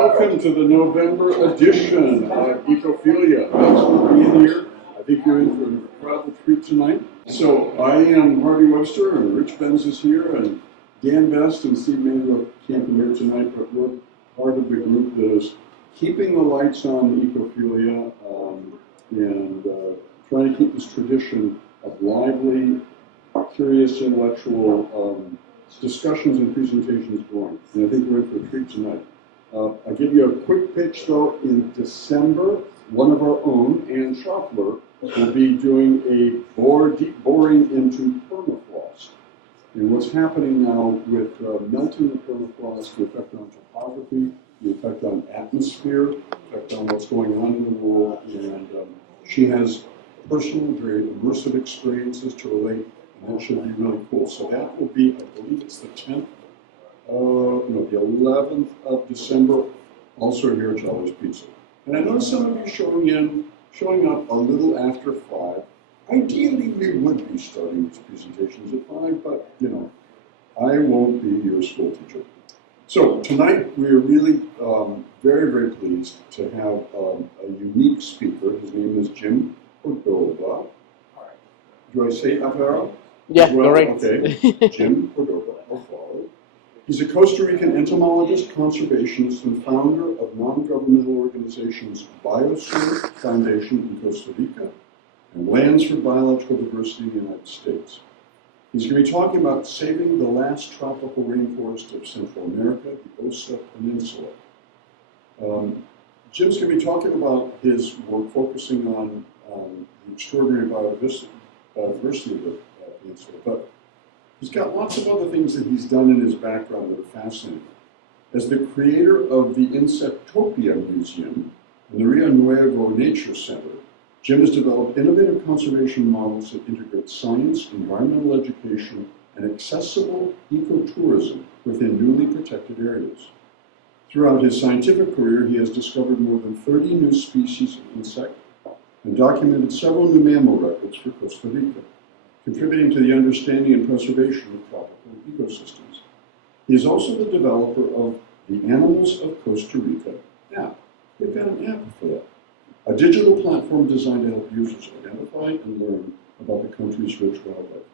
Welcome to the November edition of Ecophilia. Thanks for being here. I think you're in for an incredible treat tonight. So I am Harvey Webster, and Rich Benz is here, and Dan Best and Steve Mandel can't be here tonight, but we're part of the group that is keeping the lights on Ecophilia and trying to keep this tradition of lively, curious, intellectual discussions and presentations going. And I think we're in for a treat tonight. I'll give you a quick pitch though. In December, one of our own, Ann Schaffler, will be doing a deep boring into permafrost. And what's happening now with melting the permafrost, the effect on topography, the effect on atmosphere, the effect on what's going on in the world. And she has personal, very immersive experiences to relate, and that should be really cool. So that will be, I believe it's the 10th. The 11th of December, also here at Jolly's Pizza. And I know some of you showing up a little after 5. Ideally, we would be starting these presentations at 5, but I won't be your school teacher. So tonight, we're really very, very pleased to have a unique speaker. His name is Jim Cordova. Do I say Alfaro? Yeah, well, correct. Okay, Jim Cordova, Alfaro. He's a Costa Rican entomologist, conservationist, and founder of non-governmental organizations BioSur Foundation in Costa Rica and Lands for Biological Diversity in the United States. He's going to be talking about saving the last tropical rainforest of Central America, the Osa Peninsula. Jim's going to be talking about his work focusing on the extraordinary biodiversity of the peninsula, but he's got lots of other things that he's done in his background that are fascinating. As the creator of the Insectopia Museum and the Rio Nuevo Nature Center, Jim has developed innovative conservation models that integrate science, environmental education, and accessible ecotourism within newly protected areas. Throughout his scientific career, he has discovered more than 30 new species of insect and documented several new mammal records for Costa Rica, contributing to the understanding and preservation of tropical ecosystems. He is also the developer of the Animals of Costa Rica app. They've got an app for that. A digital platform designed to help users identify and learn about the country's rich wildlife.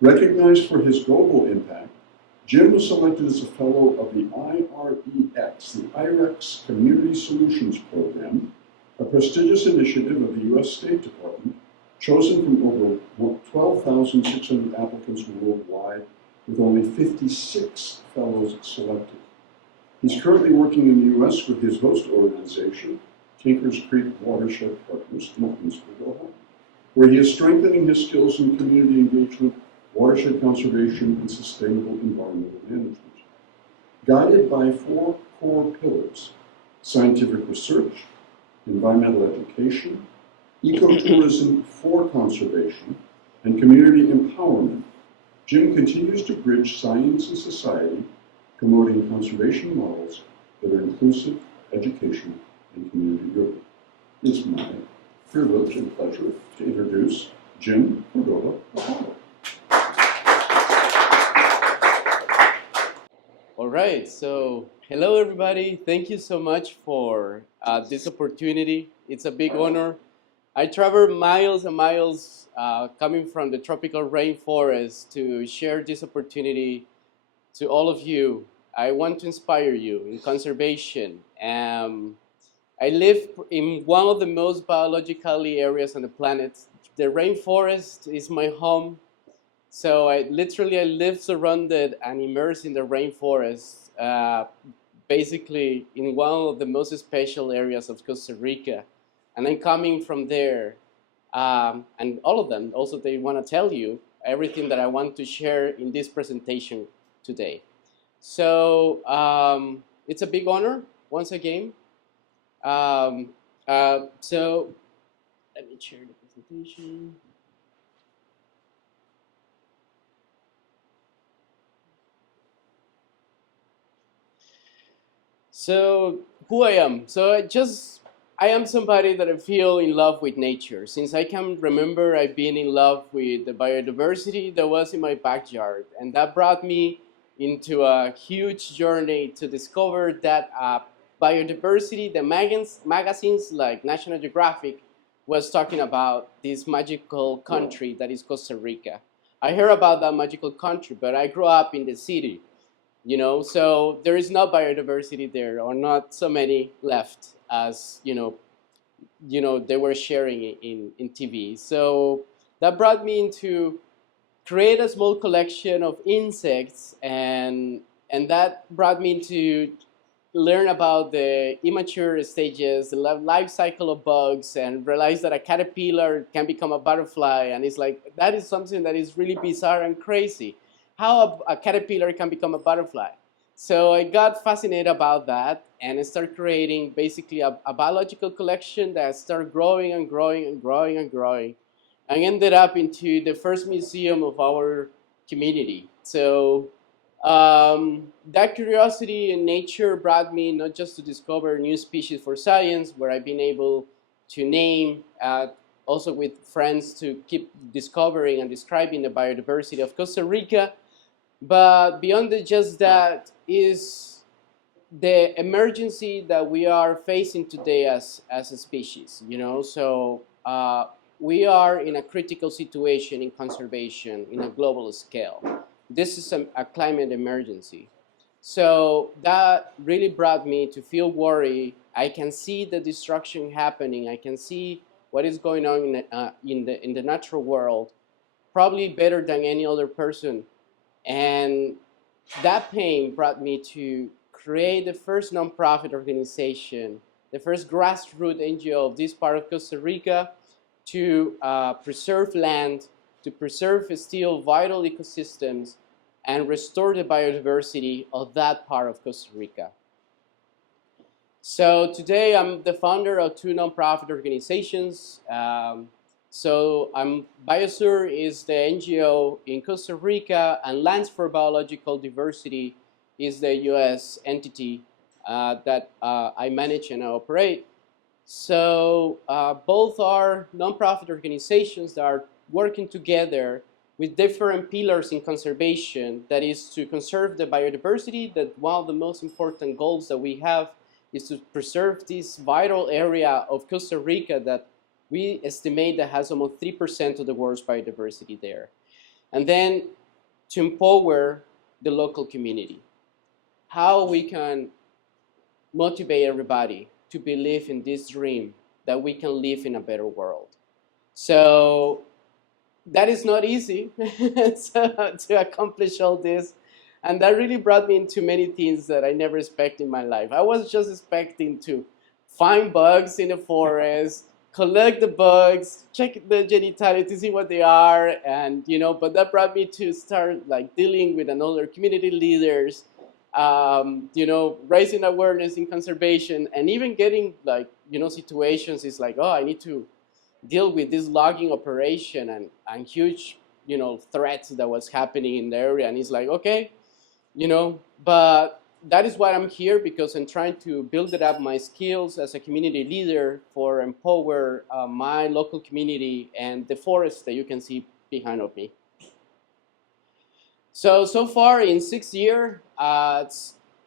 Recognized for his global impact, Jim was selected as a fellow of the IREX, the IREX Community Solutions Program, a prestigious initiative of the U.S. State Department, chosen from over 12,600 applicants worldwide, with only 56 fellows selected. He's currently working in the U.S. with his host organization, Tinkers Creek Watershed Partners in Huntsville, Ohio, where he is strengthening his skills in community engagement, watershed conservation, and sustainable environmental management. Guided by 4 core pillars: scientific research, environmental education, ecotourism for conservation, and community empowerment, Jim continues to bridge science and society, promoting conservation models that are inclusive, educational, and community-driven. It's my privilege and pleasure to introduce Jim Cordova. All right, so hello everybody. Thank you so much for this opportunity. It's a big honor. I travel miles and miles coming from the tropical rainforest to share this opportunity to all of you. I want to inspire you in conservation. I live in one of the most biologically areas on the planet. The rainforest is my home. So I live surrounded and immersed in the rainforest, basically in one of the most special areas of Costa Rica. And I'm coming from there. And all of them, also they want to tell you everything that I want to share in this presentation today. So it's a big honor, once again. So let me share the presentation. So who I am? I am somebody that I feel in love with nature. Since I can remember, I've been in love with the biodiversity that was in my backyard. And that brought me into a huge journey to discover that biodiversity, the magazines like National Geographic was talking about this magical country that is Costa Rica. I heard about that magical country, but I grew up in the city, so there is no biodiversity there, or not so many left as they were sharing it in TV. So that brought me into create a small collection of insects, and that brought me into learn about the immature stages, the life cycle of bugs, and realize that a caterpillar can become a butterfly. And it's like, that is something that is really bizarre and crazy. How a caterpillar can become a butterfly. So I got fascinated about that, and I started creating basically a biological collection that started growing and growing and growing and growing, and ended up into the first museum of our community. So that curiosity in nature brought me not just to discover new species for science, where I've been able to name, also with friends, to keep discovering and describing the biodiversity of Costa Rica. But beyond just that is the emergency that we are facing today as a species. So we are in a critical situation in conservation in a global scale. This is a climate emergency. So that really brought me to feel worried. I can see the destruction happening. I can see what is going on in the natural world, probably better than any other person. And that pain brought me to create the first nonprofit organization, the first grassroots NGO of this part of Costa Rica, to preserve land, to preserve still vital ecosystems, and restore the biodiversity of that part of Costa Rica. So today I'm the founder of two nonprofit organizations. BioSur is the NGO in Costa Rica, and Lands for Biological Diversity is the US entity that I manage and I operate. So both are nonprofit organizations that are working together with different pillars in conservation. That is to conserve the biodiversity. That one of the most important goals that we have is to preserve this vital area of Costa Rica that we estimate that has almost 3% of the world's biodiversity there. And then to empower the local community. How we can motivate everybody to believe in this dream that we can live in a better world. So that is not easy to accomplish all this. And that really brought me into many things that I never expected in my life. I was just expecting to find bugs in the forest, collect the bugs, check the genitalia to see what they are, and but that brought me to start dealing with another community leaders, raising awareness in conservation, and even getting situations is like, oh, I need to deal with this logging operation and huge threats that was happening in the area, and it's like, okay, but that is why I'm here, because I'm trying to build up my skills as a community leader for empower my local community and the forest that you can see behind of me. So far in 6 years,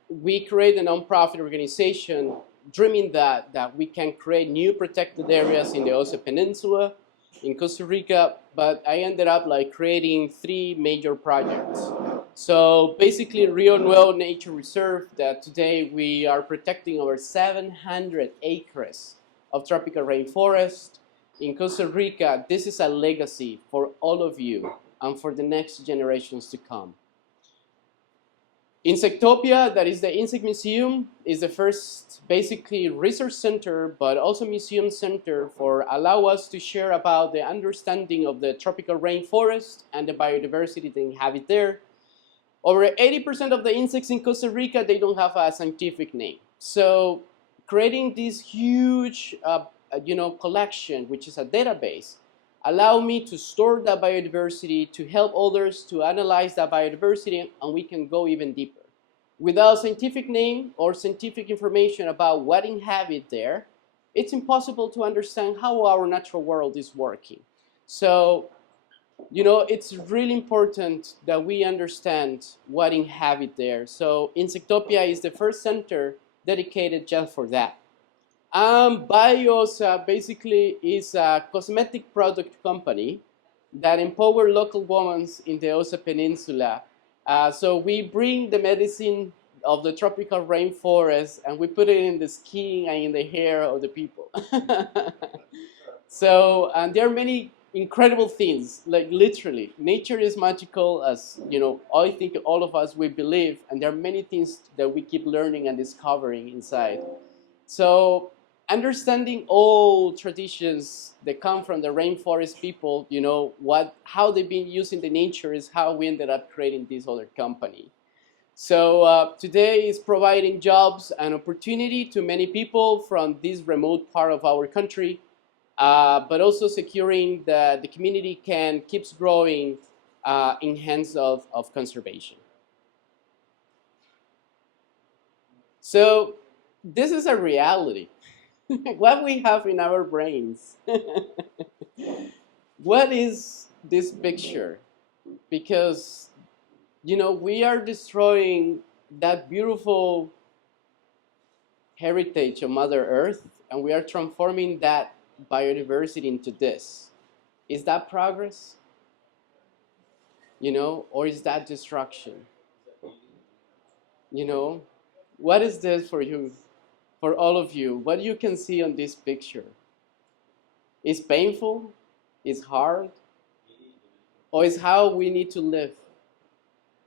we create a nonprofit organization dreaming that we can create new protected areas in the Osa Peninsula in Costa Rica, but I ended up creating 3 major projects. So basically, Rio Nuevo Nature Reserve, that today we are protecting over 700 acres of tropical rainforest in Costa Rica. This is a legacy for all of you and for the next generations to come. Insectopia, that is the Insect Museum, is the first basically research center, but also museum center for allow us to share about the understanding of the tropical rainforest and the biodiversity they inhabit there. Over 80% of the insects in Costa Rica, they don't have a scientific name. So creating this huge collection, which is a database, allow me to store that biodiversity, to help others to analyze that biodiversity, and we can go even deeper. Without scientific name or scientific information about what inhabit there, it's impossible to understand how our natural world is working. So, it's really important that we understand what inhabit there. So Insectopia is the first center dedicated just for that. BioSur basically is a cosmetic product company that empower local women in the Osa Peninsula. So we bring the medicine of the tropical rainforest and we put it in the skin and in the hair of the people. So and there are many incredible things, like literally, nature is magical, as you know. I think all of us we believe, and there are many things that we keep learning and discovering inside. So understanding all traditions that come from the rainforest people, you know, how they've been using the nature is how we ended up creating this other company. So today is providing jobs and opportunity to many people from this remote part of our country, but also securing that the community keeps growing in hands of conservation. So this is a reality. What we have in our brains. What is this picture? Because, you know, we are destroying that beautiful heritage of Mother Earth, and we are transforming that biodiversity into this. Is that progress? You know, or is that destruction? You know, what is this for you, for all of you? What you can see on this picture? Is painful? Is hard? Or is how we need to live?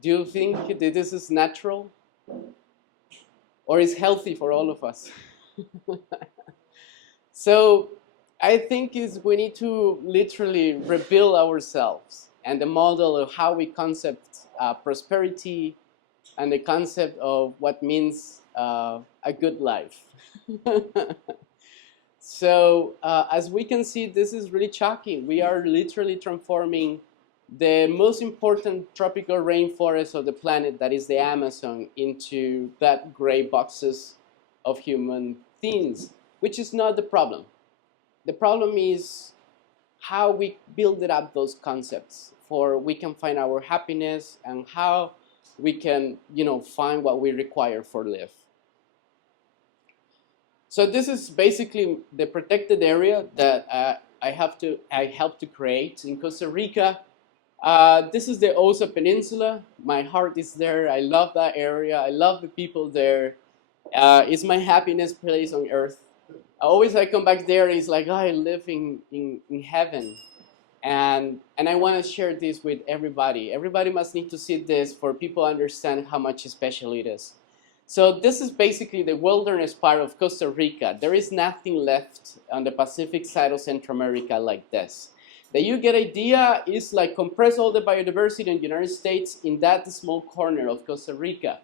Do you think that this is natural? Or is healthy for all of us? So I think we need to literally rebuild ourselves and the model of how we concept prosperity and the concept of what means a good life. So as we can see, this is really shocking. We are literally transforming the most important tropical rainforest of the planet, that is the Amazon, into that gray boxes of human things, which is not the problem. The problem is how we build it up those concepts for we can find our happiness and how we can, you know, find what we require for life. So this is basically the protected area that I helped to create in Costa Rica. This is the Osa Peninsula. My heart is there. I love that area. I love the people there. It's my happiness place on earth. Always I come back there, it's like, oh, I live in heaven. And I want to share this with everybody. Everybody must need to see this for people to understand how much special it is. So this is basically the wilderness part of Costa Rica. There is nothing left on the Pacific side of Central America like this. The you get idea is like compress all the biodiversity in the United States in that small corner of Costa Rica.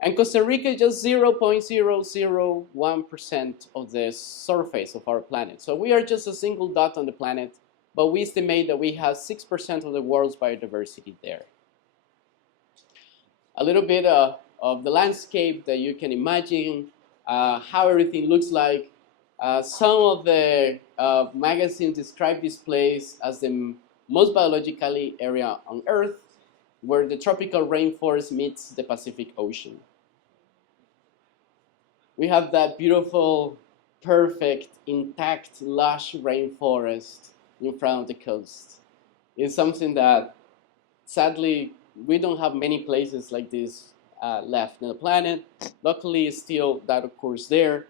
And Costa Rica is just 0.001% of the surface of our planet. So we are just a single dot on the planet, but we estimate that we have 6% of the world's biodiversity there. A little bit of the landscape that you can imagine, how everything looks like. Some of the magazines describe this place as the most biologically area on Earth, where the tropical rainforest meets the Pacific Ocean. We have that beautiful, perfect, intact, lush rainforest in front of the coast. It's something that, sadly, we don't have many places like this left on the planet. Luckily, still that occurs there.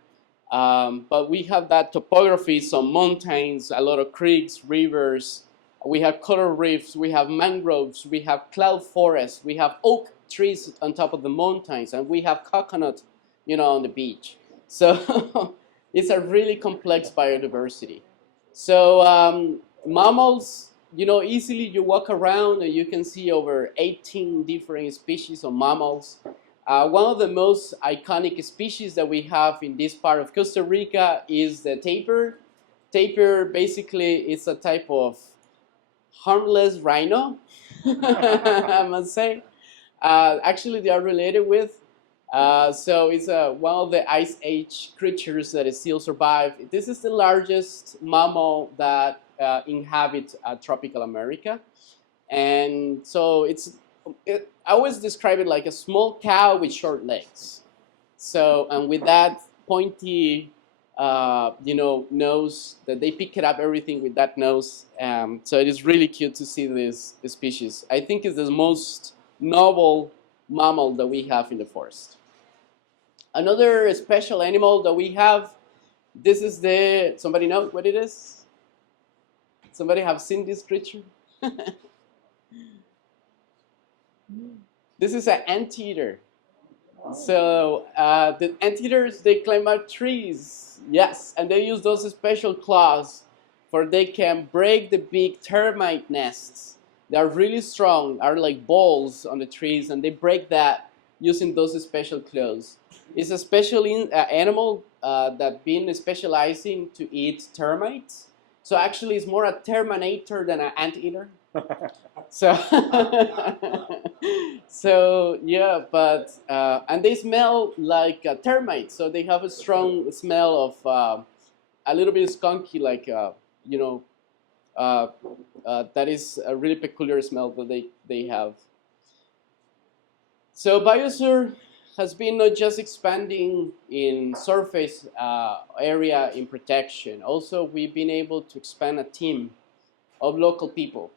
But we have that topography, some mountains, a lot of creeks, rivers. We have coral reefs, we have mangroves, we have cloud forests, we have oak trees on top of the mountains, and we have coconut, you know, on the beach. So it's a really complex biodiversity. So mammals, you know, easily you walk around and you can see over 18 different species of mammals. One of the most iconic species that we have in this part of Costa Rica is the tapir. Tapir basically is a type of harmless rhino, I must say. Actually, they are related with. So it's one of the Ice Age creatures that still survive. This is the largest mammal that inhabits tropical America. And so I always describe it like a small cow with short legs. So, and with that pointy, nose, that they pick it up everything with that nose. So it is really cute to see this species. I think it's the most novel mammal that we have in the forest. Another special animal that we have, this is somebody know what it is? Somebody have seen this creature? This is an anteater. So the anteaters, they climb up trees, yes, and they use those special claws for they can break the big termite nests. They are really strong, are like balls on the trees, and they break that using those special claws. It's a special animal that been specializing to eat termites. So actually, it's more a terminator than an anteater. So, so yeah, but and they smell like termites. So they have a strong smell of a little bit skunky, like that is a really peculiar smell that they have. So BioSur has been not just expanding in surface area in protection. Also, we've been able to expand a team of local people.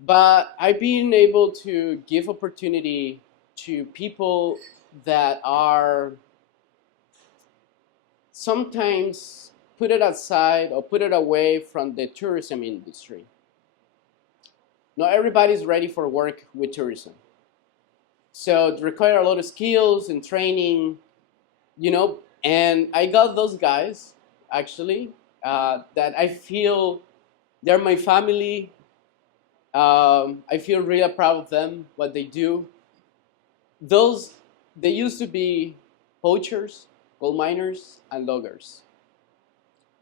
But I've been able to give opportunity to people that are sometimes put it aside or put it away from the tourism industry. Not everybody's ready for work with tourism. So it requires a lot of skills and training, and I got those guys, actually, that I feel they're my family. I feel really proud of them, what they do. They used to be poachers, gold miners, and loggers.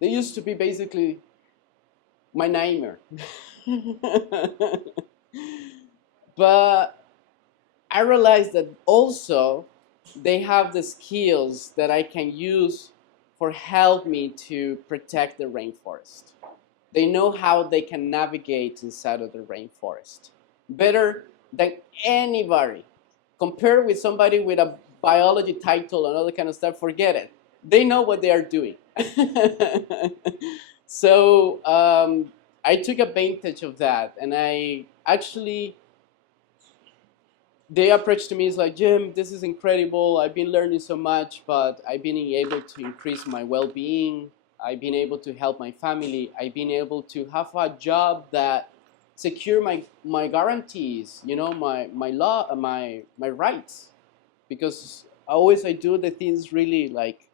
They used to be basically my nightmare. But I realized that also they have the skills that I can use for help me to protect the rainforest. They know how they can navigate inside of the rainforest better than anybody. Compared with somebody with a biology title and all that kind of stuff, forget it. They know what they are doing. So I took advantage of that, and they approached to me, it's like, Jim, this is incredible. I've been learning so much, but I've been able to increase my well-being. I've been able to help my family. I've been able to have a job that secure my guarantees, my law, my rights. Because always I do the things really like,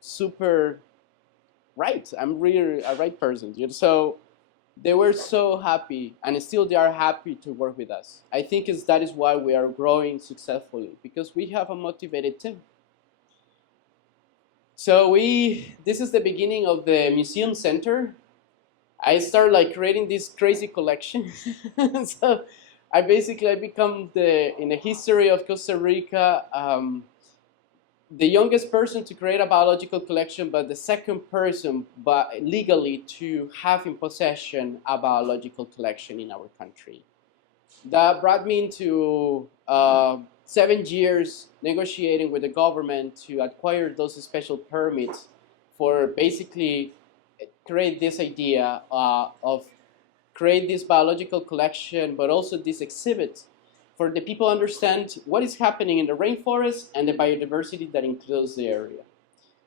super right. I'm really a right person. So they were so happy, and still they are happy to work with us. I think that is why we are growing successfully, because we have a motivated team. So this is the beginning of the museum center. I started like creating this crazy collection. So I become in the history of Costa Rica, the youngest person to create a biological collection, but the second person, but legally, to have in possession a biological collection in our country. That brought me into 7 years negotiating with the government to acquire those special permits for basically create this idea of create this biological collection, but also this exhibit for the people to understand what is happening in the rainforest and the biodiversity that includes the area.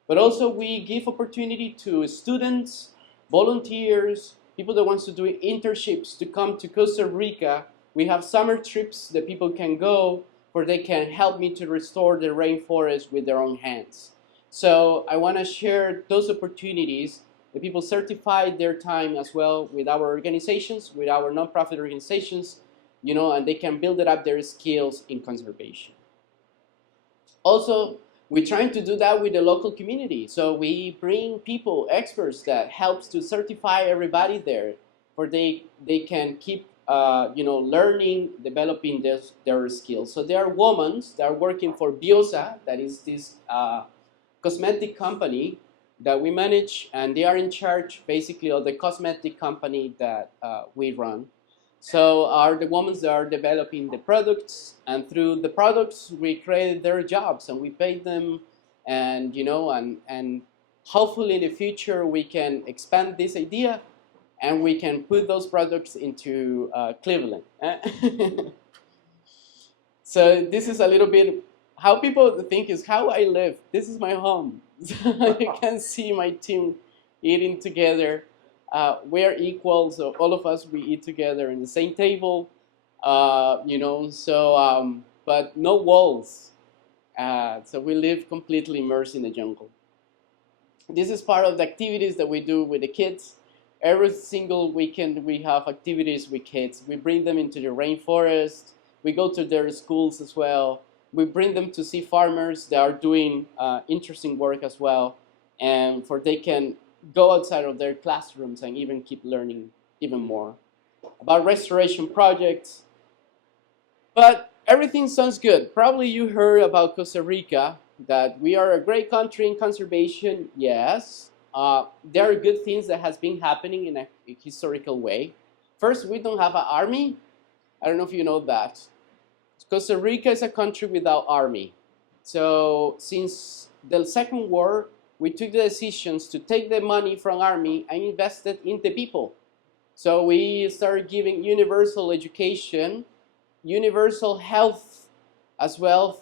But also we give opportunity to students, volunteers, people that want to do internships to come to Costa Rica. We have summer trips that people can go where they can help me to restore the rainforest with their own hands. So I want to share those opportunities. The people certify their time as well with our organizations, with our nonprofit organizations, and they can build up their skills in conservation. Also, we're trying to do that with the local community. So we bring people, experts that helps to certify everybody there, where they can keep learning, developing their skills. So there are women that are working for BioSur, that is this cosmetic company that we manage, and they are in charge basically of the cosmetic company that we run. So are the women that are developing the products, and through the products we create their jobs, and we pay them and and hopefully in the future we can expand this idea and we can put those products into Cleveland. So this is a little bit how people think is how I live. This is my home. You can see my team eating together. We are equal, so all of us we eat together in the same table. But no walls. So we live completely immersed in the jungle. This is part of the activities that we do with the kids. Every single weekend we have activities with kids. We bring them into the rainforest. We go to their schools as well. We bring them to see farmers that are doing interesting work as well, and for they can go outside of their classrooms and even keep learning even more about restoration projects. But everything sounds good. Probably you heard about Costa Rica, that we are a great country in conservation. Yes, there are good things that has been happening in a historical way. First, we don't have an army. I don't know if you know that. Costa Rica is a country without army. So since the Second War, we took the decisions to take the money from army and invest it in the people. So we started giving universal education, universal health as well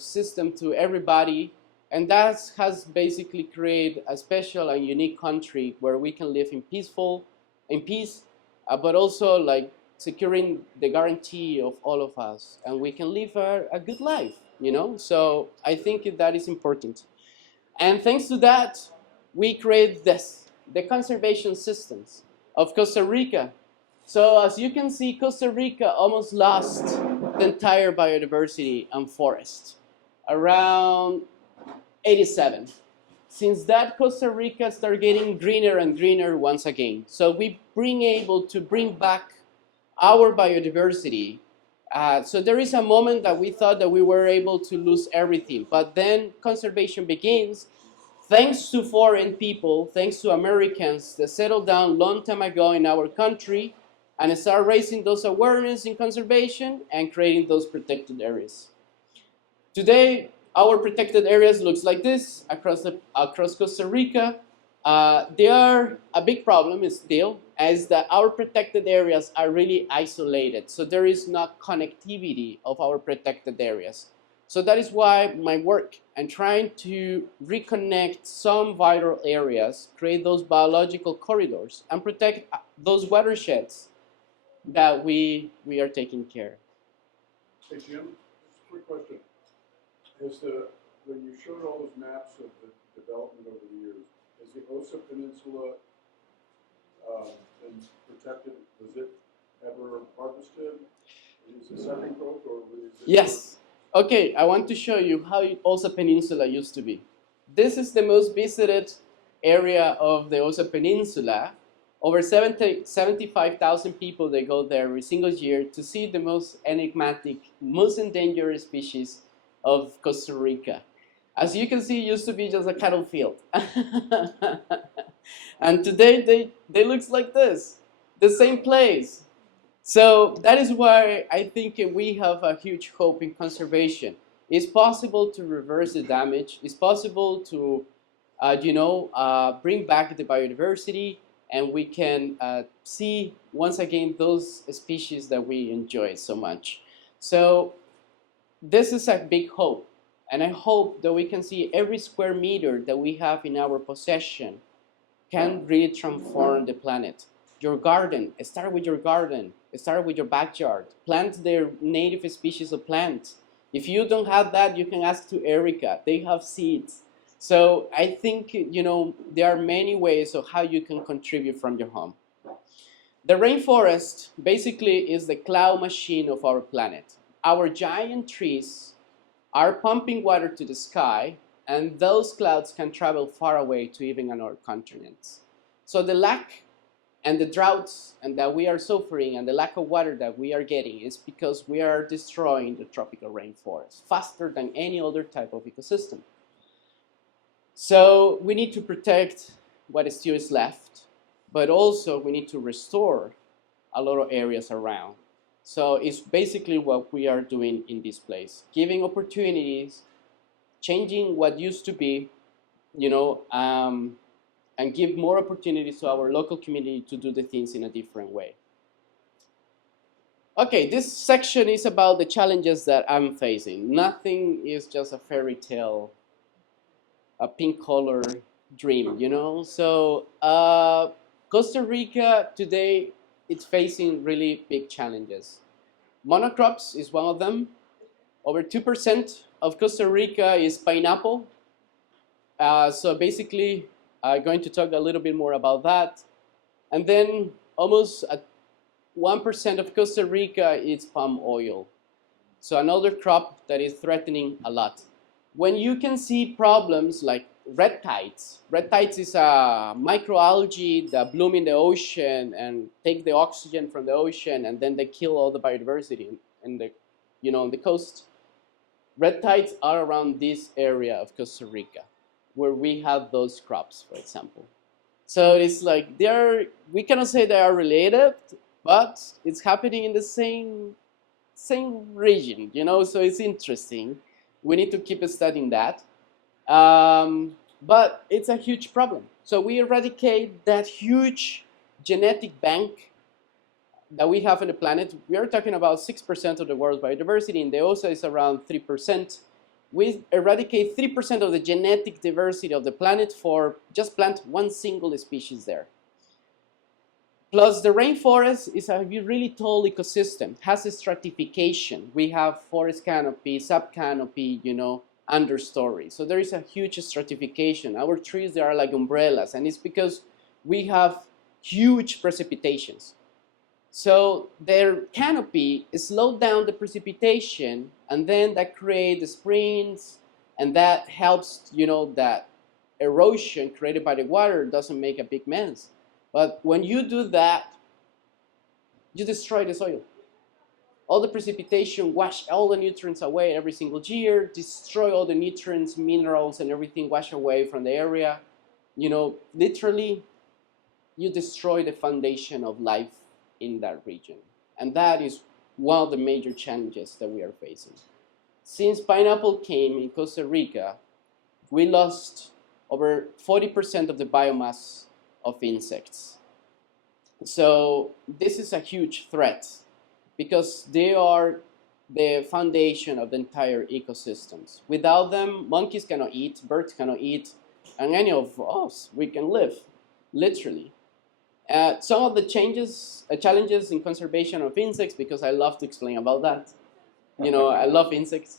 system to everybody, and that has basically created a special and unique country where we can live in peace, but also like securing the guarantee of all of us, and we can live a good life, So I think that is important. And thanks to that, we create the conservation systems of Costa Rica. So as you can see, Costa Rica almost lost the entire biodiversity and forest around 87. Since that, Costa Rica started getting greener and greener once again. So we able to bring back our biodiversity. So there is a moment that we thought that we were able to lose everything, but then conservation begins thanks to foreign people, thanks to Americans that settled down long time ago in our country and start raising those awareness in conservation and creating those protected areas. Today, our protected areas looks like this across Costa Rica. They are a big problem still, as that our protected areas are really isolated. So there is not connectivity of our protected areas. So that is why my work and trying to reconnect some vital areas, create those biological corridors, and protect those watersheds that we are taking care. Hey Jim, just a quick question. When you showed all those maps of the development over the years, is the Osa Peninsula been protected? Was it ever harvested? Is it second growth or is it? Yes. Okay, I want to show you how Osa Peninsula used to be. This is the most visited area of the Osa Peninsula. Over 75,000 people, they go there every single year to see the most enigmatic, most endangered species of Costa Rica. As you can see, it used to be just a cattle field. And today, they look like this, the same place. So that is why I think we have a huge hope in conservation. It's possible to reverse the damage. It's possible to, bring back the biodiversity, and we can see once again those species that we enjoy so much. So this is a big hope, and I hope that we can see every square meter that we have in our possession can really transform the planet. Your garden, start with your garden, start with your backyard, plant their native species of plants. If you don't have that, you can ask to Erica, they have seeds. So I think, there are many ways of how you can contribute from your home. The rainforest basically is the cloud machine of our planet. Our giant trees are pumping water to the sky, and those clouds can travel far away to even another continents. So the lack and the droughts and that we are suffering and the lack of water that we are getting is because we are destroying the tropical rainforest faster than any other type of ecosystem. So we need to protect what still is left, but also we need to restore a lot of areas around. So it's basically what we are doing in this place, giving opportunities changing what used to be, and give more opportunities to our local community to do the things in a different way. Okay, this section is about the challenges that I'm facing. Nothing is just a fairy tale, a pink color dream. So Costa Rica today, it's facing really big challenges. Monocrops is one of them. Over 2% of Costa Rica is pineapple. So basically, I'm going to talk a little bit more about that. And then almost 1% of Costa Rica is palm oil. So another crop that is threatening a lot. When you can see problems like red tides is a microalgae that bloom in the ocean and take the oxygen from the ocean, and then they kill all the biodiversity in the, on the coast. Red tides are around this area of Costa Rica, where we have those crops, for example. So it's like we cannot say they are related, but it's happening in the same region, so it's interesting. We need to keep studying that. But it's a huge problem. So we eradicate that huge genetic bank that we have on the planet. We are talking about 6% of the world's biodiversity. In the Osa is around 3%. We eradicate 3% of the genetic diversity of the planet for just plant one single species there. Plus, the rainforest is a really tall ecosystem, has a stratification. We have forest canopy, subcanopy, understory. So there is a huge stratification. Our trees, they are like umbrellas, and it's because we have huge precipitations. So their canopy slowed down the precipitation, and then that creates the springs, and that helps, that erosion created by the water doesn't make a big mess. But when you do that, you destroy the soil. All the precipitation wash all the nutrients away every single year, destroy all the nutrients, minerals, and everything wash away from the area. Literally, you destroy the foundation of life in that region. And that is one of the major challenges that we are facing. Since pineapple came in Costa Rica, we lost over 40% of the biomass of insects. So this is a huge threat because they are the foundation of the entire ecosystems. Without them, monkeys cannot eat, birds cannot eat, and any of us, we can live, literally. Some of the challenges in conservation of insects, because I love to explain about that. I love insects.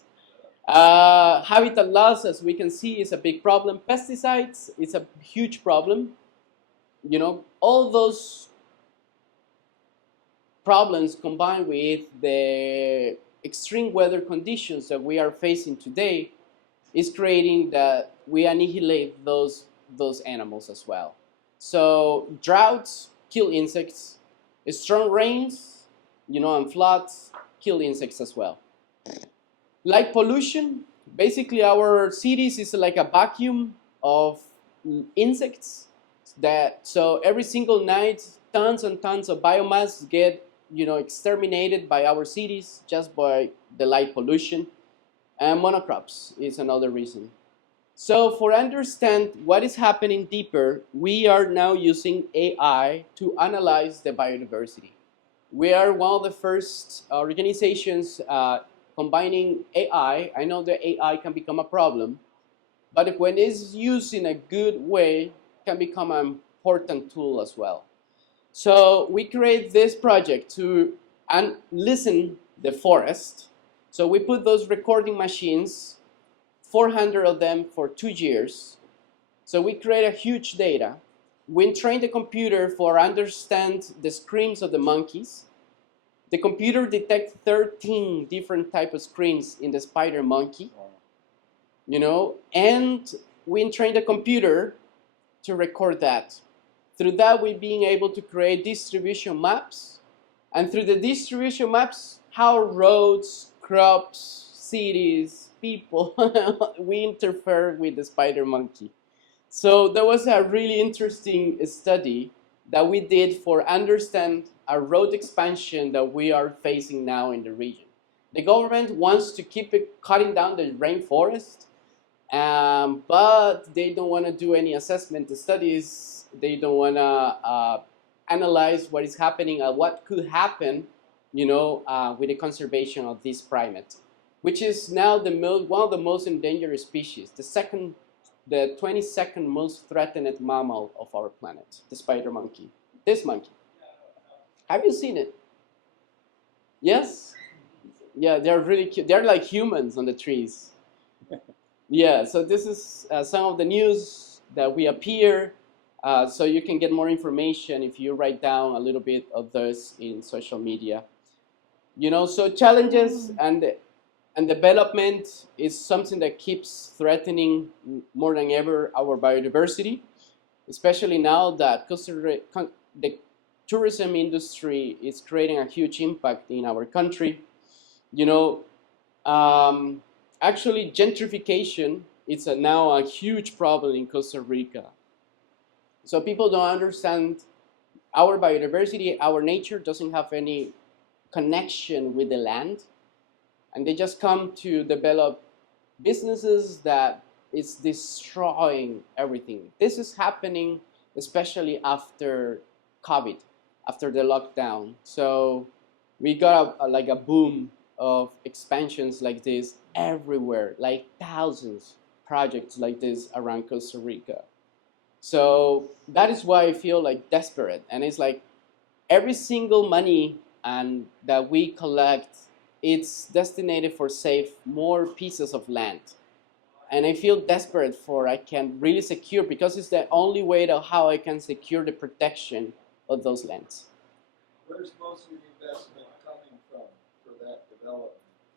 Habitat loss, as we can see, is a big problem. Pesticides is a huge problem. All those problems combined with the extreme weather conditions that we are facing today is creating that we annihilate those animals as well. So droughts kill insects, strong rains, and floods kill insects as well. Light pollution, basically our cities is like a vacuum of insects. So every single night, tons and tons of biomass get exterminated by our cities just by the light pollution. And monocrops is another reason. So for understand what is happening deeper, we are now using AI to analyze the biodiversity. We are one of the first organizations combining AI. I know that AI can become a problem, but when it's used in a good way, can become an important tool as well. So we create this project to listen the forest. So we put those recording machines, 400 of them for 2 years. So we create a huge data. We train the computer for understand the screams of the monkeys. The computer detects 13 different types of screams in the spider monkey. And we train the computer to record that. Through that, we're being able to create distribution maps. And through the distribution maps, how roads, crops, cities, people, we interfere with the spider monkey. So there was a really interesting study that we did for understand a road expansion that we are facing now in the region. The government wants to keep cutting down the rainforest, But they don't want to do any assessment studies. They don't want to analyze what is happening and what could happen, with the conservation of this primate, which is now one of the most endangered species, the 22nd most threatened mammal of our planet, the spider monkey. This monkey. Have you seen it? Yes? Yeah, they're really cute. They're like humans on the trees. Yeah, so this is some of the news that we appear. So you can get more information if you write down a little bit of this in social media. So challenges and development is something that keeps threatening more than ever our biodiversity, especially now that the tourism industry is creating a huge impact in our country. You know, Actually, gentrification is now a huge problem in Costa Rica. So people don't understand our biodiversity, our nature doesn't have any connection with the land, and they just come to develop businesses that is destroying everything. This is happening especially after COVID, after the lockdown. So we got like a boom of expansions like this everywhere, like thousands projects like this around Costa Rica. So that is why I feel like desperate, and it's like every single money and that we collect, it's destined for save more pieces of land. And I feel desperate for I can really secure, because it's the only way to how I can secure the protection of those lands. Where's most of the investment coming from for that development?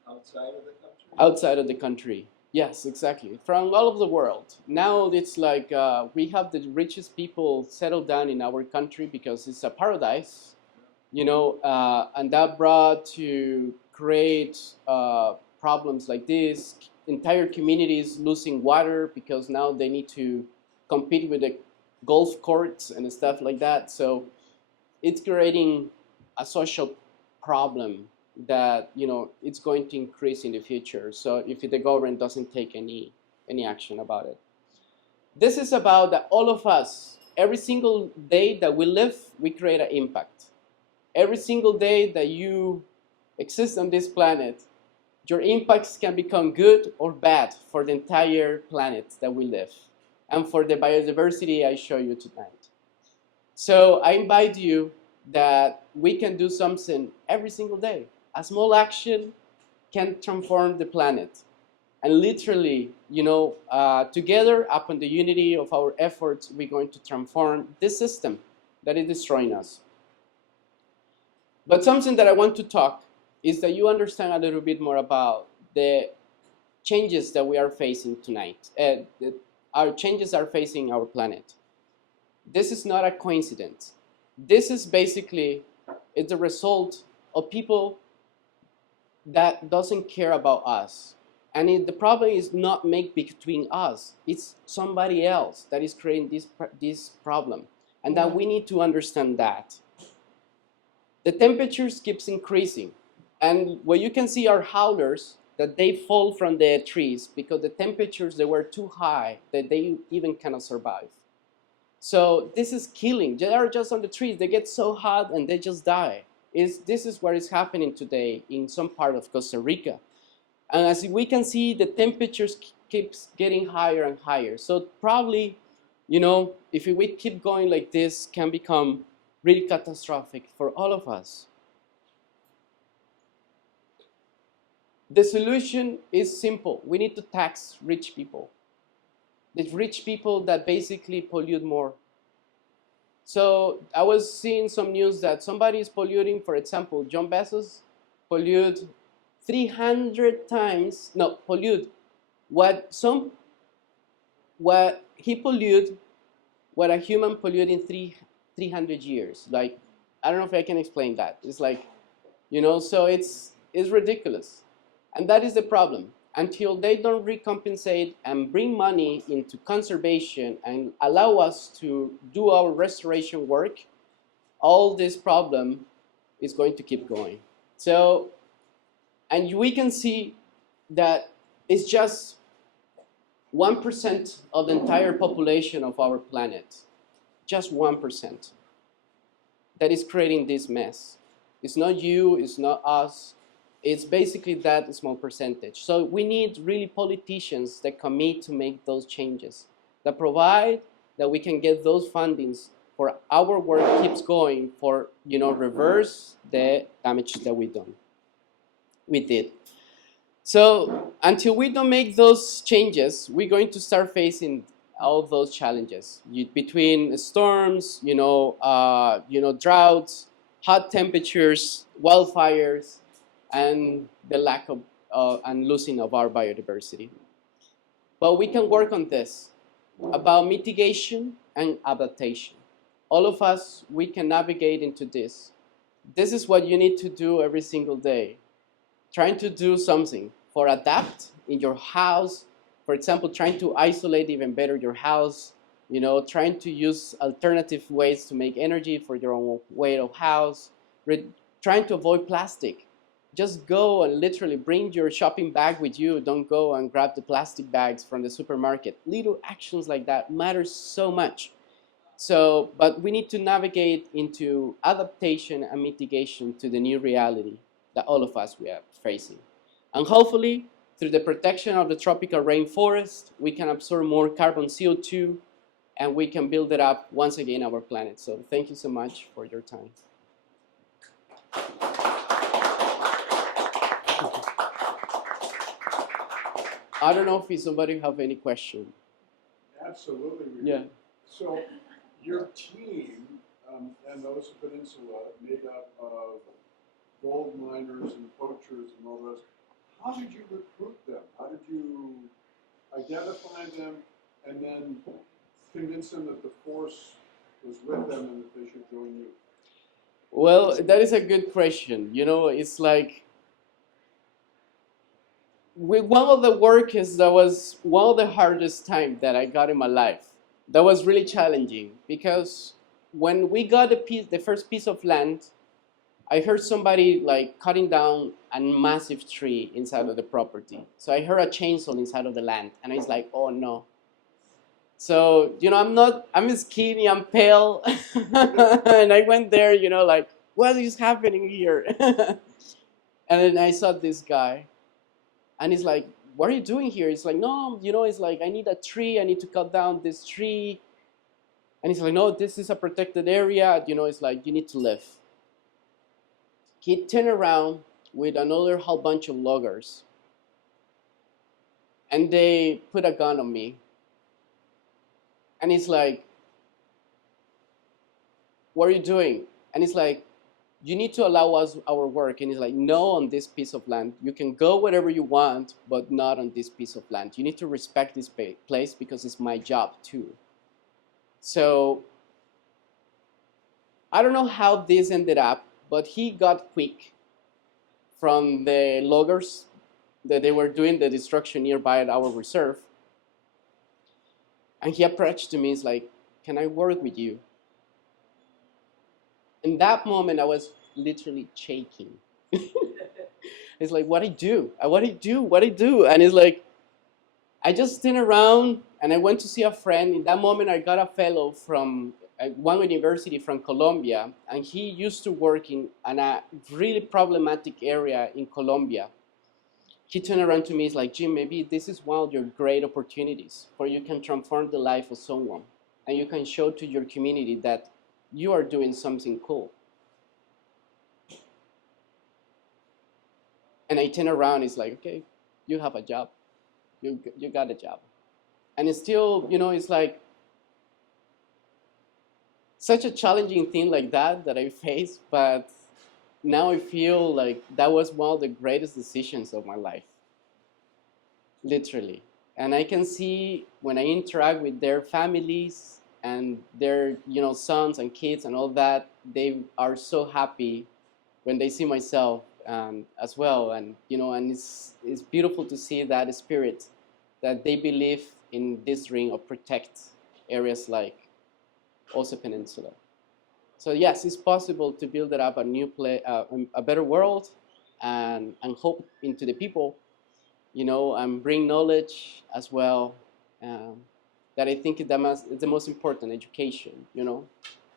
Outside of the country? Outside of the country. Yes, exactly. From all over the world. Now it's like we have the richest people settled down in our country because it's a paradise, and that brought to create problems like this. Entire communities losing water because now they need to compete with the golf courts and stuff like that. So it's creating a social problem that it's going to increase in the future. So if the government doesn't take any action about it, this is about that all of us. Every single day that we live, we create an impact. Every single day that you exist on this planet, your impacts can become good or bad for the entire planet that we live and for the biodiversity I show you tonight. So I invite you that we can do something every single day. A small action can transform the planet. And literally, together, upon the unity of our efforts, we're going to transform this system that is destroying us. But something that I want to talk is that you understand a little bit more about the changes that we are facing tonight. Our changes are facing our planet. This is not a coincidence. This is basically it's a result of people that doesn't care about us. And the problem is not made between us. It's somebody else that is creating this problem. And that we need to understand that. The temperatures keeps increasing. And what you can see are howlers that they fall from the trees because the temperatures, they were too high that they even cannot survive. So this is killing. They are just on the trees. They get so hot and they just die. This is what is happening today in some part of Costa Rica. And as we can see, the temperatures keeps getting higher and higher. So probably, if we keep going like this, can become really catastrophic for all of us. The solution is simple. We need to tax rich people. The rich people that basically pollute more. So I was seeing some news that somebody is polluting, for example, John Bezos pollute 300 times, what he pollute, what a human pollute in 300 years. Like, I don't know if I can explain that. It's like, so it's ridiculous. And that is the problem. Until they don't recompensate and bring money into conservation and allow us to do our restoration work, all this problem is going to keep going. So, and we can see that it's just 1% of the entire population of our planet, just 1%, that is creating this mess. It's not you, it's not us, it's basically that small percentage. So we need really politicians that commit to make those changes, that provide that we can get those fundings for our work keeps going for, reverse the damage that we did. So until we don't make those changes, we're going to start facing all those challenges between storms, droughts, hot temperatures, wildfires, and the lack of and losing of our biodiversity. But we can work on this about mitigation and adaptation. All of us, we can navigate into this. This is what you need to do every single day. Trying to do something for adapt in your house. For example, trying to isolate even better your house. Trying to use alternative ways to make energy for your own way of house. Trying to avoid plastic. Just go and literally bring your shopping bag with you. Don't go and grab the plastic bags from the supermarket. Little actions like that matter so much. So, but we need to navigate into adaptation and mitigation to the new reality that all of us we are facing. And hopefully, through the protection of the tropical rainforest, we can absorb more carbon CO2 and we can build it up once again our planet. So thank you so much for your time. I don't know if somebody have any question. Absolutely. Yeah. So your team and the Osa Peninsula made up of gold miners and poachers and all the rest. How did you recruit them? How did you identify them and then convince them that the force was with them and that they should join you? Well, that is a good question. It's like one of the workers that was one of the hardest times that I got in my life. That was really challenging because when we got the first piece of land, I heard somebody like cutting down a massive tree inside of the property. So I heard a chainsaw inside of the land, and I was like, oh no. So, I'm skinny, I'm pale, and I went there, like, what is happening here? And then I saw this guy, and he's like, what are you doing here? It's like, no, it's like, I need a tree, I need to cut down this tree. And he's like, no, this is a protected area, it's like, you need to leave. He turned around with another whole bunch of loggers, and they put a gun on me. And he's like, what are you doing? And he's like, you need to allow us our work. And he's like, no, on this piece of land. You can go wherever you want, but not on this piece of land. You need to respect this place because it's my job too. So I don't know how this ended up, but he got quick from the loggers that they were doing the destruction nearby at our reserve. And he approached to me, he's like, can I work with you? In that moment, I was literally shaking. It's like, what I do? What I do? And it's like, I just turned around and I went to see a friend. In that moment, I got a fellow from one university from Colombia, and he used to work in a really problematic area in Colombia. He turned around to me, he's like, Jim, maybe this is one of your great opportunities where you can transform the life of someone and you can show to your community that you are doing something cool. And I turn around, it's like, okay, you have a job. You got a job. And it's still, it's like such a challenging thing like that I faced, but now I feel like that was one of the greatest decisions of my life, literally. And I can see when I interact with their families and their sons and kids and all that, they are so happy when they see myself as well. And and it's beautiful to see that spirit that they believe in this dream of protect areas like Osa Peninsula. So yes, it's possible to build it up a better world, and hope into the people, and bring knowledge as well, that I think is the most important education, you know,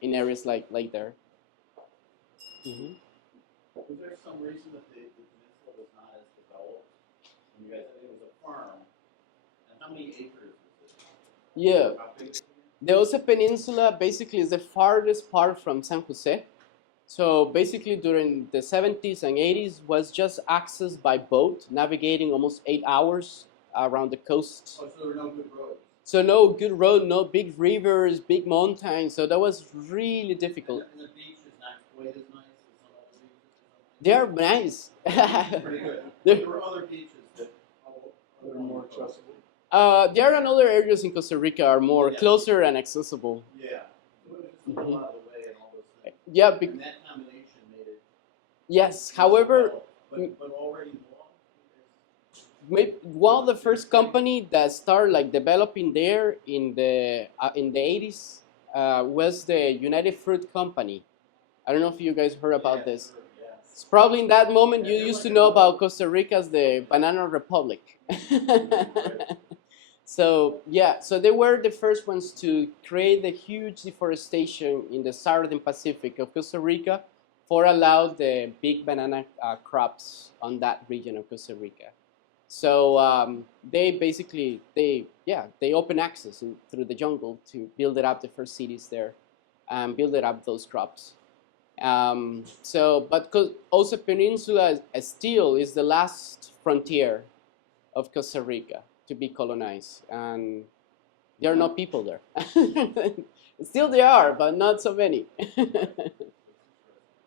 in areas like there. Hmm. Was there some reason that the peninsula was not as developed? When you guys said it was a farm, and how many acres is it? Yeah, How big is it? the Osa Peninsula basically is the farthest part from San Jose. So basically, during the 70s and 80s, was just accessed by boat, navigating almost 8 hours around the coast. Oh, so there were no good roads. So no good road, no big rivers, big mountains. So that was really And difficult. the beach is not quite as nice as some other beaches. They are nice. Pretty good. They're- There were other beaches that That are more accessible. There are other areas in Costa Rica are more Yeah. closer and accessible. Yeah. So it was just a little out of the way and all those things. Yeah. And that combination made it. Yes. However, But already long. one of the first company that started like developing there in the 80s was the United Fruit Company. I don't know if you guys heard about this. Sure, yeah. It's probably in that moment Yeah, you they're used to like know a- about Costa Rica as the Banana Republic. So yeah, so they were the first ones to create the huge deforestation in the southern Pacific of Costa Rica for allow the big banana crops on that region of Costa Rica. So they basically they open access through the jungle to build it up the first cities there, and build it up those crops. But Osa Peninsula still is the last frontier of Costa Rica to be colonized, and there are no people there. Still there are, but not so many.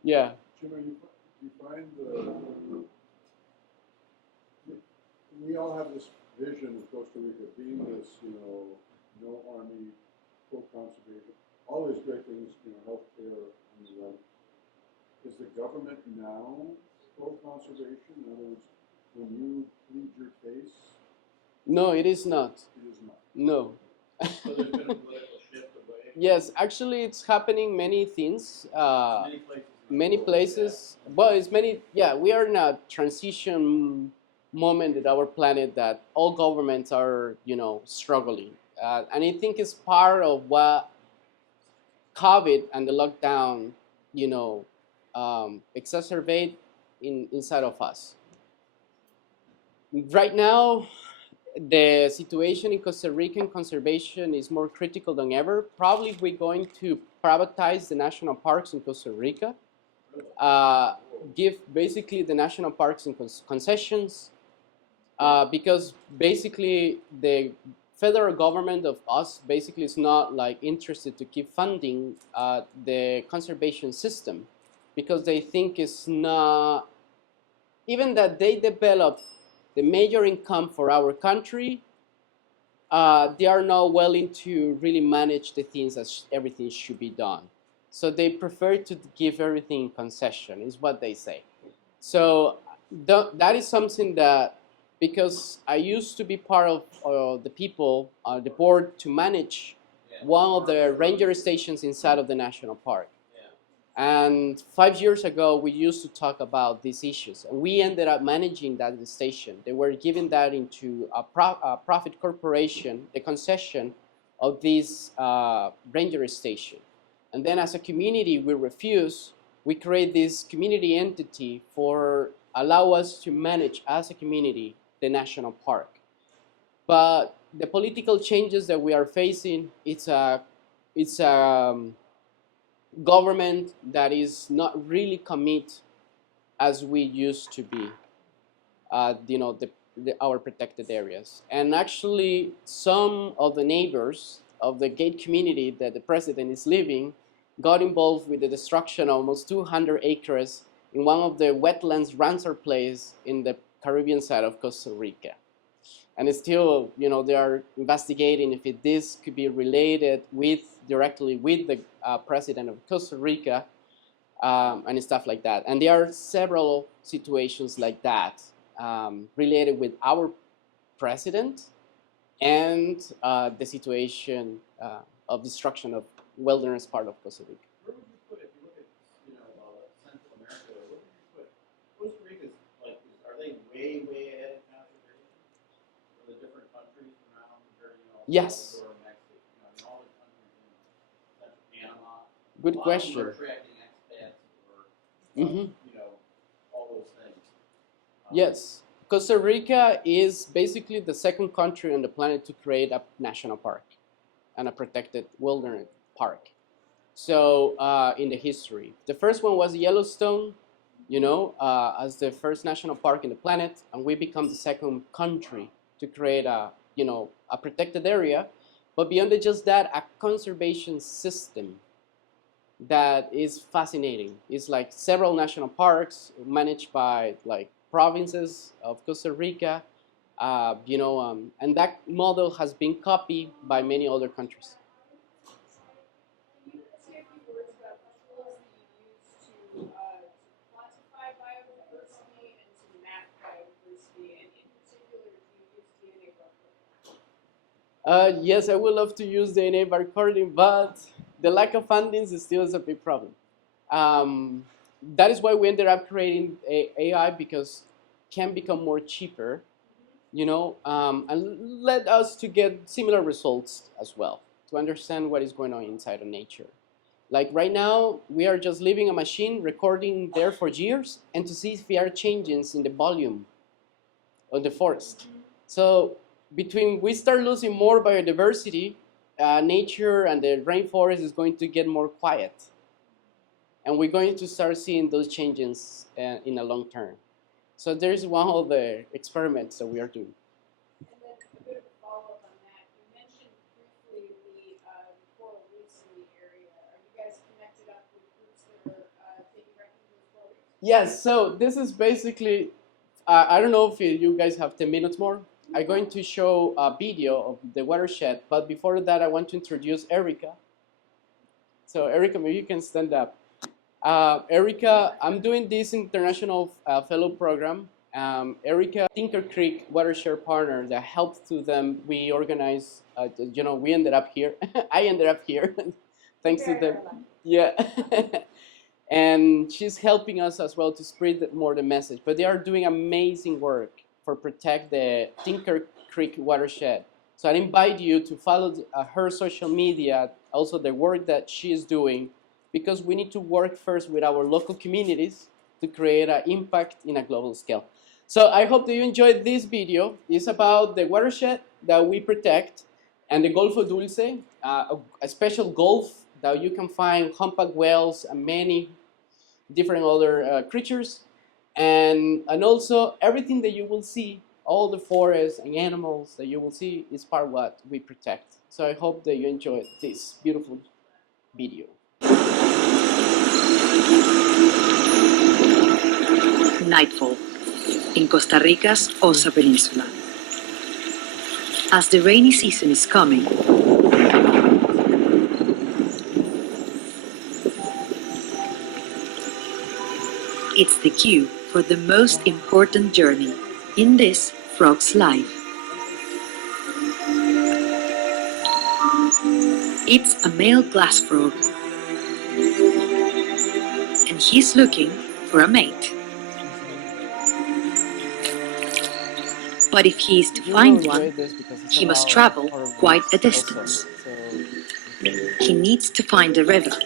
Yeah. Jim, you find we all have this vision of Costa Rica being this, no army, pro-conservation, all these great things, healthcare and the like. Is the government now pro-conservation? In other words, when you plead your case, No, it is not. it is not. No. So there's been a political shift away. Yes, actually, it's happening many things. Many places. in the Many world, places. Well, it's many. Yeah, we are in a transition moment at our planet that all governments are, struggling, and I think it's part of what COVID and the lockdown, exacerbate inside of us. Right now, the situation in Costa Rican conservation is more critical than ever. Probably we're going to privatize the national parks in Costa Rica, give basically the national parks in concessions, because basically the federal government of us basically is not like interested to keep funding the conservation system, because they think it's not, even that they develop the major income for our country, they are not willing to really manage the things as everything should be done. So they prefer to give everything in concession, is what they say. So that is something that, because I used to be part of the people, the board to manage Yeah. one of the ranger stations inside of the national park. Yeah. And 5 years ago, we used to talk about these issues, and we ended up managing that station. They were giving that into a profit corporation, the concession of this ranger station. And then as a community, we refuse. We create this community entity for allow us to manage as a community the national park. But the political changes that we are facing, it's a government that is not really commit as we used to be, our protected areas. And actually, some of the neighbors of the gate community that the president is living got involved with the destruction of almost 200 acres in one of the wetlands Ramsar place in the Caribbean side of Costa Rica. And it's still, they are investigating if this could be related directly with the president of Costa Rica, and stuff like that. And there are several situations like that related with our president and the situation of destruction of wilderness part of Costa Rica. Where would you put, if you look at, Central America, where would you put, Costa Rica's like, are they way, way ahead in conservation? For the different countries around compared to, Yes. Ecuador, Mexico, in all the countries in Central Panama. Good A lot of them question. are attracting expats or, Mhm. all those things. Yes. Costa Rica is basically the second country on the planet to create a national park and a protected wilderness park. So in the history, the first one was Yellowstone, as the first national park in the planet, and we become the second country to create a protected area. But beyond just that, a conservation system that is fascinating. It's like several national parks managed by like provinces of Costa Rica, and that model has been copied by many other countries. Can you say a few words about the tools that you use to quantify biodiversity and to map biodiversity, and in particular, do you use DNA barcoding? Yes, I would love to use DNA barcoding, but the lack of funding is still a big problem. Um, that is why we ended up creating AI because can become more cheaper, and led us to get similar results as well to understand what is going on inside of nature. Like right now, we are just leaving a machine recording there for years and to see if there are changes in the volume of the forest. So between we start losing more biodiversity, nature and the rainforest is going to get more quiet. And we're going to start seeing those changes in the long term. So there's one of the experiments that we are doing. And then a bit of a follow-up on that. You mentioned briefly the coral reefs in the area. Are you guys connected up with groups that are taking refuge in those coral reefs? Yes, so this is basically, I don't know if you guys have 10 minutes more. I'm going to show a video of the watershed, but before that, I want to introduce Erica. So Erica, maybe you can stand up. Erica, I'm doing this international fellow program. Erica, Tinker Creek watershed partner that helped to them. We organized, we ended up here. I ended up here, thanks to them. Yeah. And she's helping us as well to spread more the message. But they are doing amazing work for protect the Tinker Creek watershed. So I invite you to follow her social media, also the work that she is doing, because we need to work first with our local communities to create an impact in a global scale. So I hope that you enjoyed this video. It's about the watershed that we protect and the Golfo Dulce, a special gulf that you can find humpback whales and many different other creatures. And also everything that you will see, all the forests and animals that you will see is part of what we protect. So I hope that you enjoyed this beautiful video. Nightfall in Costa Rica's Osa Peninsula. As the rainy season is coming, it's the cue for the most important journey in this frog's life. It's a male glass frog, and he's looking for a mate. But if he is to find one, he must travel quite a distance. He needs to find a river.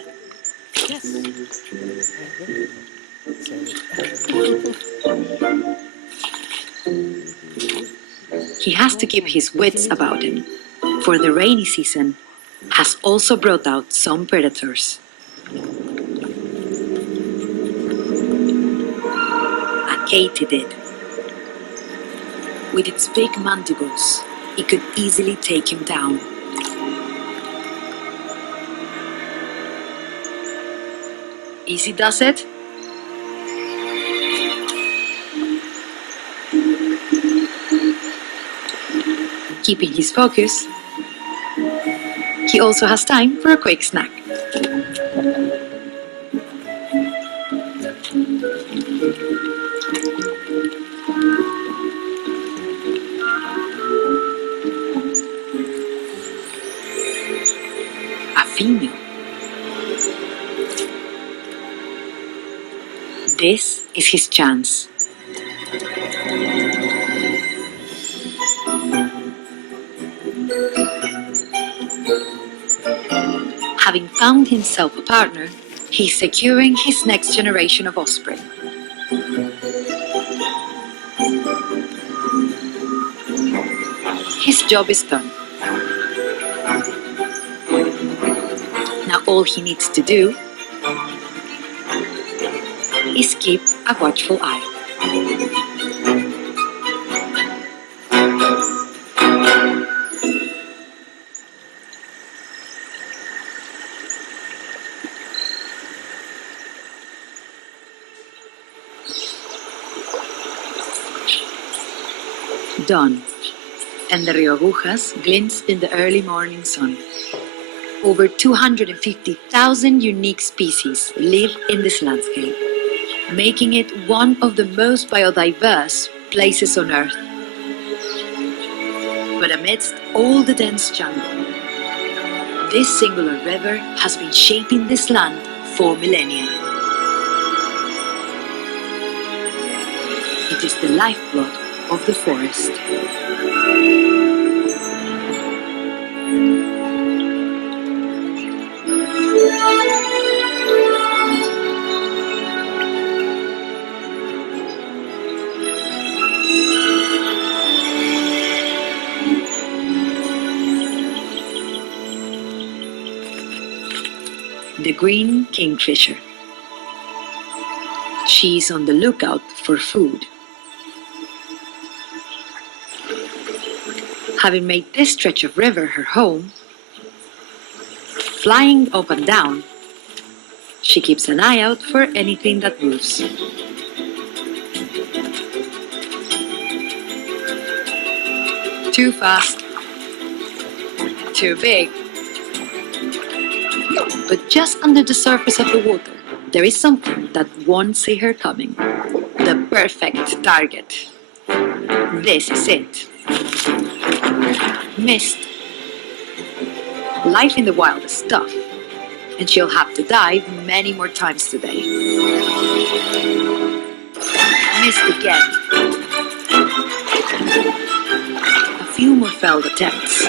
He has to keep his wits about him, for the rainy season has also brought out some predators. A katydid. With its big mandibles, it could easily take him down. Easy does it? Keeping his focus, he also has time for a quick snack. A female. This is his chance. Having found himself a partner, he's securing his next generation of offspring. His job is done. Now all he needs to do is keep a watchful eye. Dawn, and the Rio Agujas glints in the early morning sun. Over 250,000 unique species live in this landscape, making it one of the most biodiverse places on Earth. But amidst all the dense jungle, this singular river has been shaping this land for millennia. It is the lifeblood of the forest. The green kingfisher. She's on the lookout for food. Having made this stretch of river her home, flying up and down, she keeps an eye out for anything that moves. Too fast, too big. But just under the surface of the water, there is something that won't see her coming. The perfect target. This is it. Missed. Life in the wild is tough, and she'll have to dive many more times today. Missed again. A few more failed attempts.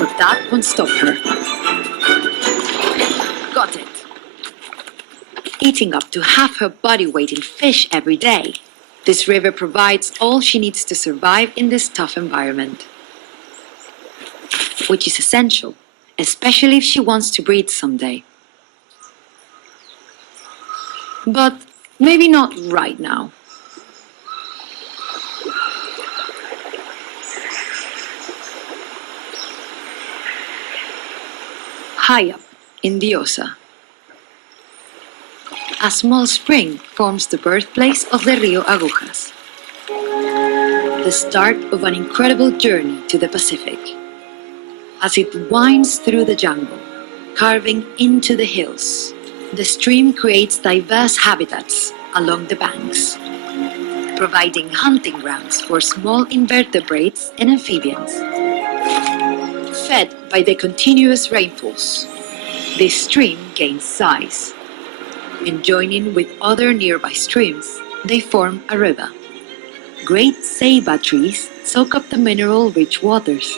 But that won't stop her. Got it. Eating up to half her body weight in fish every day, this river provides all she needs to survive in this tough environment. Which is essential, especially if she wants to breed someday. But maybe not right now. High up in the Osa, a small spring forms the birthplace of the Rio Agujas, the start of an incredible journey to the Pacific. As it winds through the jungle, carving into the hills, the stream creates diverse habitats along the banks, providing hunting grounds for small invertebrates and amphibians. Fed by the continuous rainfalls, this stream gains size, and joining with other nearby streams, they form a river. Great ceiba trees soak up the mineral-rich waters,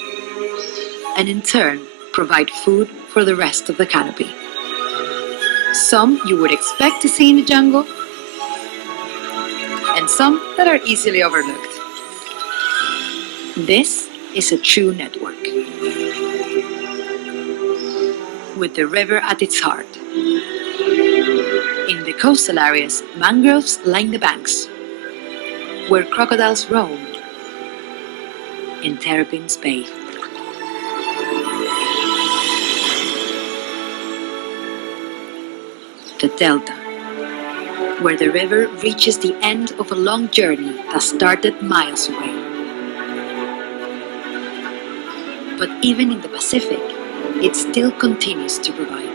and in turn provide food for the rest of the canopy. Some you would expect to see in the jungle, and some that are easily overlooked. This is a true network, with the river at its heart. In the coastal areas, mangroves line the banks, where crocodiles roam, and terrapins bathe. The delta, where the river reaches the end of a long journey that started miles away. But even in the Pacific, it still continues to provide.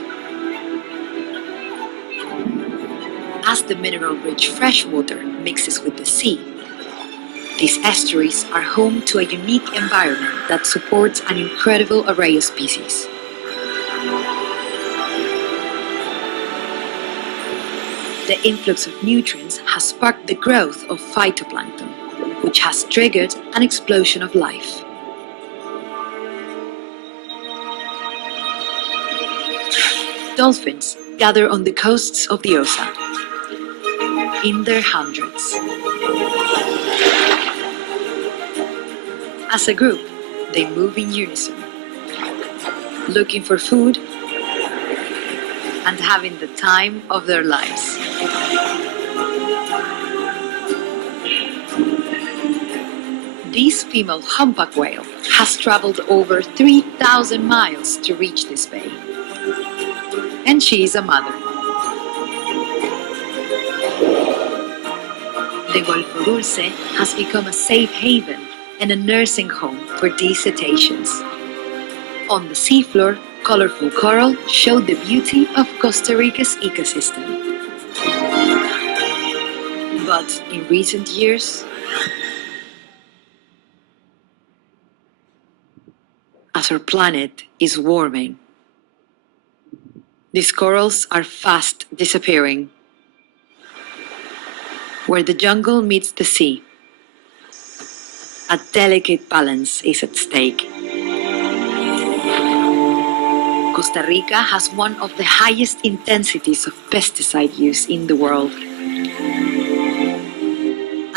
As the mineral-rich freshwater mixes with the sea, these estuaries are home to a unique environment that supports an incredible array of species. The influx of nutrients has sparked the growth of phytoplankton, which has triggered an explosion of life. dolphins gather on the coasts of the Osa, in their hundreds. As a group, they move in unison, looking for food and having the time of their lives. This female humpback whale has traveled over 3,000 miles to reach this bay. And she is a mother. The Golfo Dulce has become a safe haven and a nursing home for these cetaceans. On the seafloor, colorful coral show the beauty of Costa Rica's ecosystem. But in recent years, as our planet is warming, these corals are fast disappearing. Where the jungle meets the sea, a delicate balance is at stake. Costa Rica has one of the highest intensities of pesticide use in the world.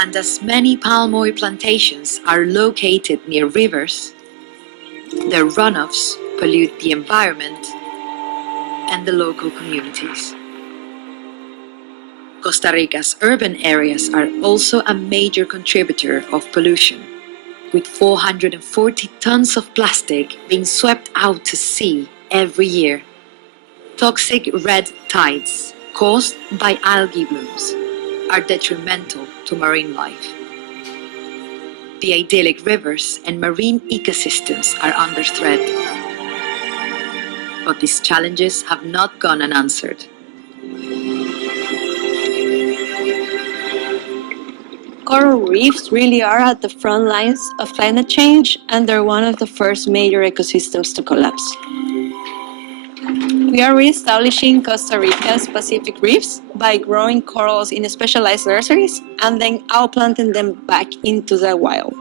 And as many palm oil plantations are located near rivers, their runoffs pollute the environment and the local communities. Costa Rica's urban areas are also a major contributor of pollution, with 440 tons of plastic being swept out to sea every year. Toxic red tides caused by algae blooms are detrimental to marine life. The idyllic rivers and marine ecosystems are under threat. But these challenges have not gone unanswered. Coral reefs really are at the front lines of climate change, and they're one of the first major ecosystems to collapse. We are reestablishing Costa Rica's Pacific reefs by growing corals in specialized nurseries and then outplanting them back into the wild.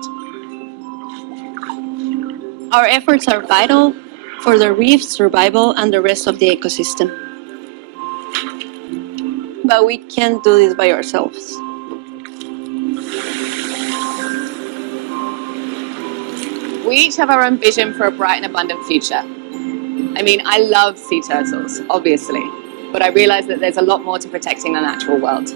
Our efforts are vital for the reef's survival and the rest of the ecosystem. But we can't do this by ourselves. We each have our own vision for a bright and abundant future. I mean, I love sea turtles, obviously, but I realize that there's a lot more to protecting the natural world.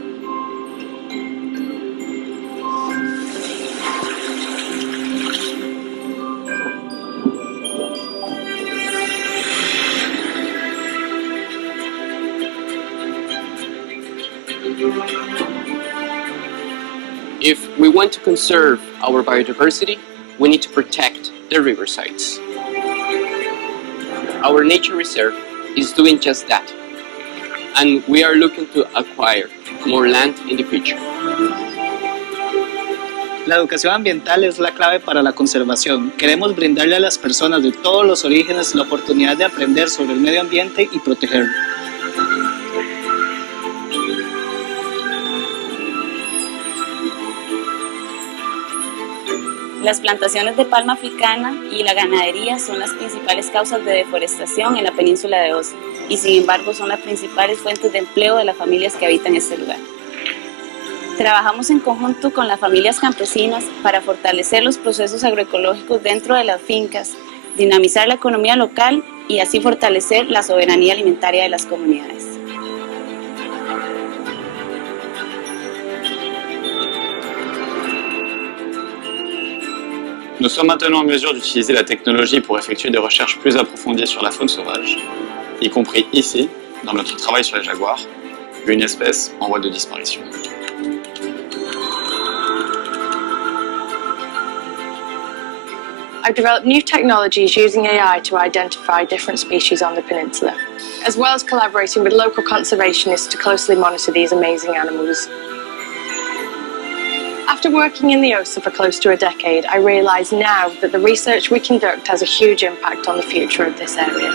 If we want to conserve our biodiversity, we need to protect the river sites. Our nature reserve is doing just that, and we are looking to acquire more land in the future. La educación ambiental es la clave para la conservación. Queremos brindarle a las personas de todos los orígenes la oportunidad de aprender sobre el medio ambiente y protegerlo. Las plantaciones de palma africana y la ganadería son las principales causas de deforestación en la península de Osa y sin embargo son las principales fuentes de empleo de las familias que habitan este lugar. Trabajamos en conjunto con las familias campesinas para fortalecer los procesos agroecológicos dentro de las fincas, dinamizar la economía local y así fortalecer la soberanía alimentaria de las comunidades. Nous sommes maintenant en mesure d'utiliser la technologie pour effectuer des recherches plus approfondies sur la faune sauvage, y compris ici, dans notre travail sur les jaguars, une espèce en voie de disparition. I've developed new technologies using AI to identify different species on the peninsula, as well as collaborating with local conservationists to closely monitor these amazing animals. After working in the Osa for close to a decade, I realise now that the research we conduct has a huge impact on the future of this area.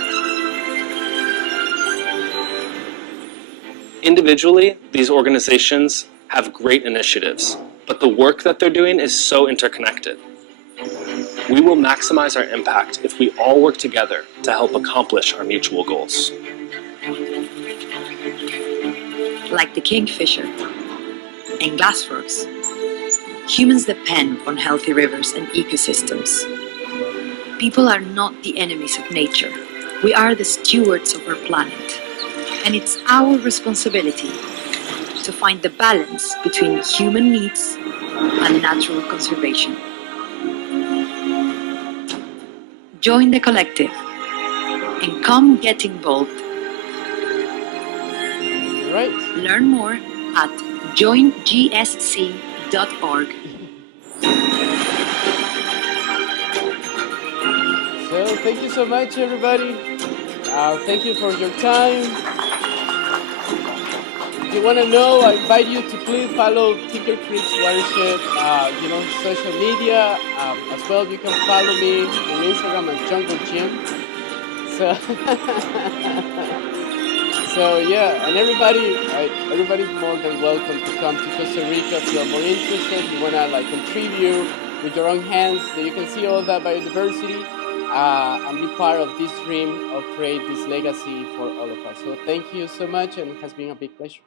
Individually, these organizations have great initiatives, but the work that they're doing is so interconnected. We will maximize our impact if we all work together to help accomplish our mutual goals. Like the kingfisher and glass frogs, humans depend on healthy rivers and ecosystems. People are not the enemies of nature. We are the stewards of our planet. And it's our responsibility to find the balance between human needs and natural conservation. Join the collective and come get involved. Right. Learn more at joingsc.org. So thank you so much, everybody. Thank you for your time. If you want to know, I invite you to please follow Tinker Creek's Watershed, social media. As well, you can follow me on Instagram at Jungle Gym. So, yeah, and everybody's more than welcome to come to Costa Rica if you are more interested. You want to contribute with your own hands, so you can see all that biodiversity and be part of this dream of create this legacy for all of us. So thank you so much, and it has been a big pleasure.